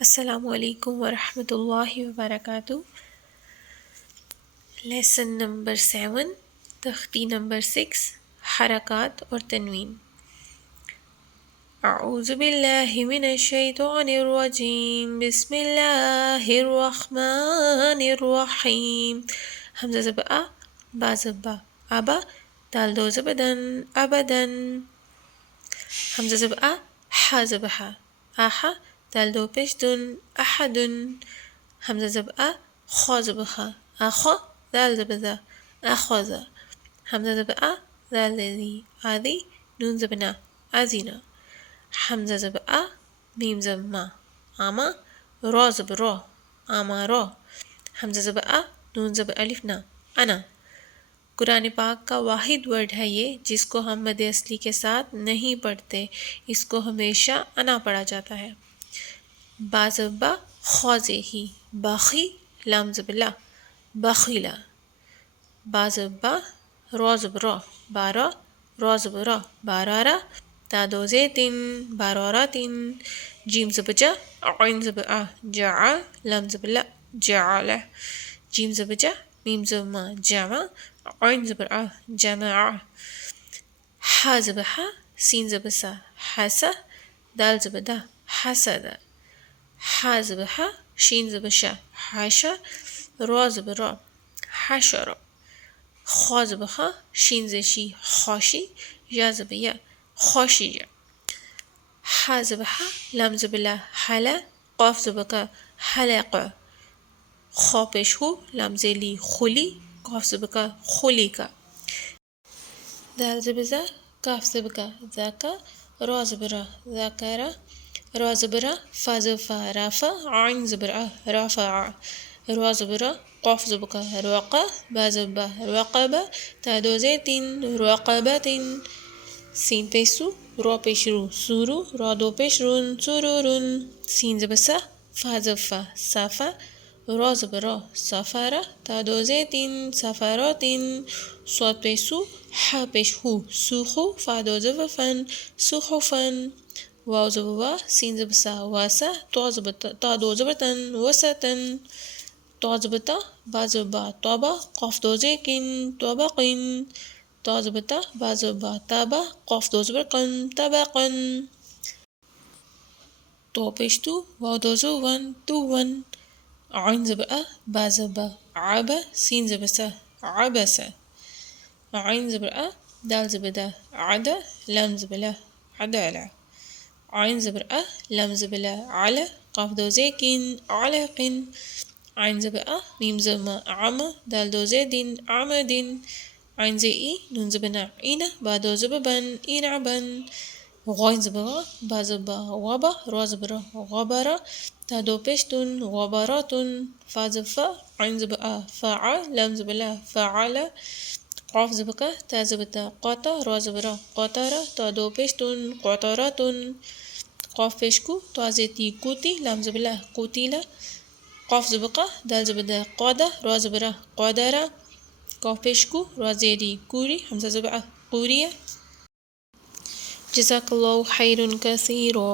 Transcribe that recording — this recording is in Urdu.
السلام علیکم ورحمۃ اللہ وبرکاتہ۔ لیسن نمبر 7، تختی نمبر 6، حرکات اور تنوین۔ اعوذ باللہ من الشیطان الرجیم، بسم اللہ الرحمن الرحیم۔ حمزہ زبر آ، با زبر با، ابا، دال دو زبر دن، ابدن۔ حمزہ زبر آ، حا زبر حا، آہا، دال دو پیش دن، احدن۔ حمزہ زبر آ، خا زبر خا، آخا، دال زبر دا، اخذ۔ حمزہ زبر آ، دال دی، آدی، نون زبر نا، آزینا۔ حمزہ زبر آ، میم زبر ما، آما، را زبر را، آمارا۔ حمزہ زبر آ، نون زبر الف نا، انا۔ قرآن پاک کا واحد ورڈ ہے یہ جس کو ہم مد اصلی کے ساتھ نہیں پڑھتے، اس کو ہمیشہ انا پڑھا جاتا ہے۔ با زبر با، خا زہی، باخی، لام زبر لا، بخیلا۔ با زبر با، را زبر را، بارا، را زبر را، بارارا، تا دو زیتن، باراراتن۔ جیم زبر جا، عین زبر آ، جا، لام زبر لا، جعل۔ جیم زبر جا، میم زبر ما، جمع، عین زبر آ، جمع۔ حا زبر حا، سین زبر سا، حسا، دال زبر دا، حسد۔ حا زبر حا، شین زبر شا، حاشا، را زبر را، حشر۔ خا زبر خا، شین زبر شی، خاشی، یا زبر یا، خاشیا۔ حا زبر حا، لام زبر لا، حلا، قاف زبر کا، حلق۔ خا پیش ہو، لام زیلی، خلی، قاف زبر کا، خلی کا۔ دال زبر زا، کاف زبر کا، ذاکا، را زبر را، ذاکرا۔ را زبر را، فا زبر فا، رافا، عین زبر آ، رافع۔ را زبر را، قاف زبر کا، رقا، با زبر با، رقبہ، تا دو زیتن، رقبتن۔ سین پیش سو، را پیش رو، سورو، را دو پیش رون، سرورن۔ سین زبر سا، فا زبر فا، صافا، را زبر را، صافارا، تا دو زیتن، صافاراتن۔ صاد پیش سو، حا پیش ہو، سوخو، فا دو زبر فن، سخفن۔ واو زبر وا، سین زبر سا، واسا، تا دو زبر تن، وسطن۔ تا زبر تا، با زبر با، توبا، قاف دو زیکن، توبقن۔ تا زبر تا، با زبر با، تابا، قاف دو زبر قن، طبقن۔ تو پیش تو، واو دو زبر ون، توون۔ عین زبر آ، با زبر با، عبا، سین زبر سا، عبسا۔ عین زبر آ، دال زبر دا، عدا، لام زبر لا، عدالا۔ عین زبر آ، لام زبر لا، علا، قاف دو زیکن، علقن۔ عین زبر آ، میم زبر ما، عما، دال دو زیدن، عمدن۔ عین زبر ای، نون زبر نا، اینا، با دو زبر بن، اینعبن۔ غین زبر غا، با زبر با، غبا، را زبر را، غبرا، تا دو پیش تن، غبراتن۔ فا زبر فا، عین زبر آ، فاعا، لام زبر لا، فعلا۔ قاف زبر کا، تا زبر تا، قاتا، را زبر را، قاطارا، تا دو پیش تن، قاطاراتن۔ قاف پیش کو، تا زیتی، کوتی، لام زبر لا، قوتیلا۔ قاف زبر قا، دال زبر دا، قادا، را زبر را، قادرا۔ قاف پیش کو، را زیری، کوری، حمزہ زبر آ، قوریا۔ جزاک اللہ خیرا کثیرا۔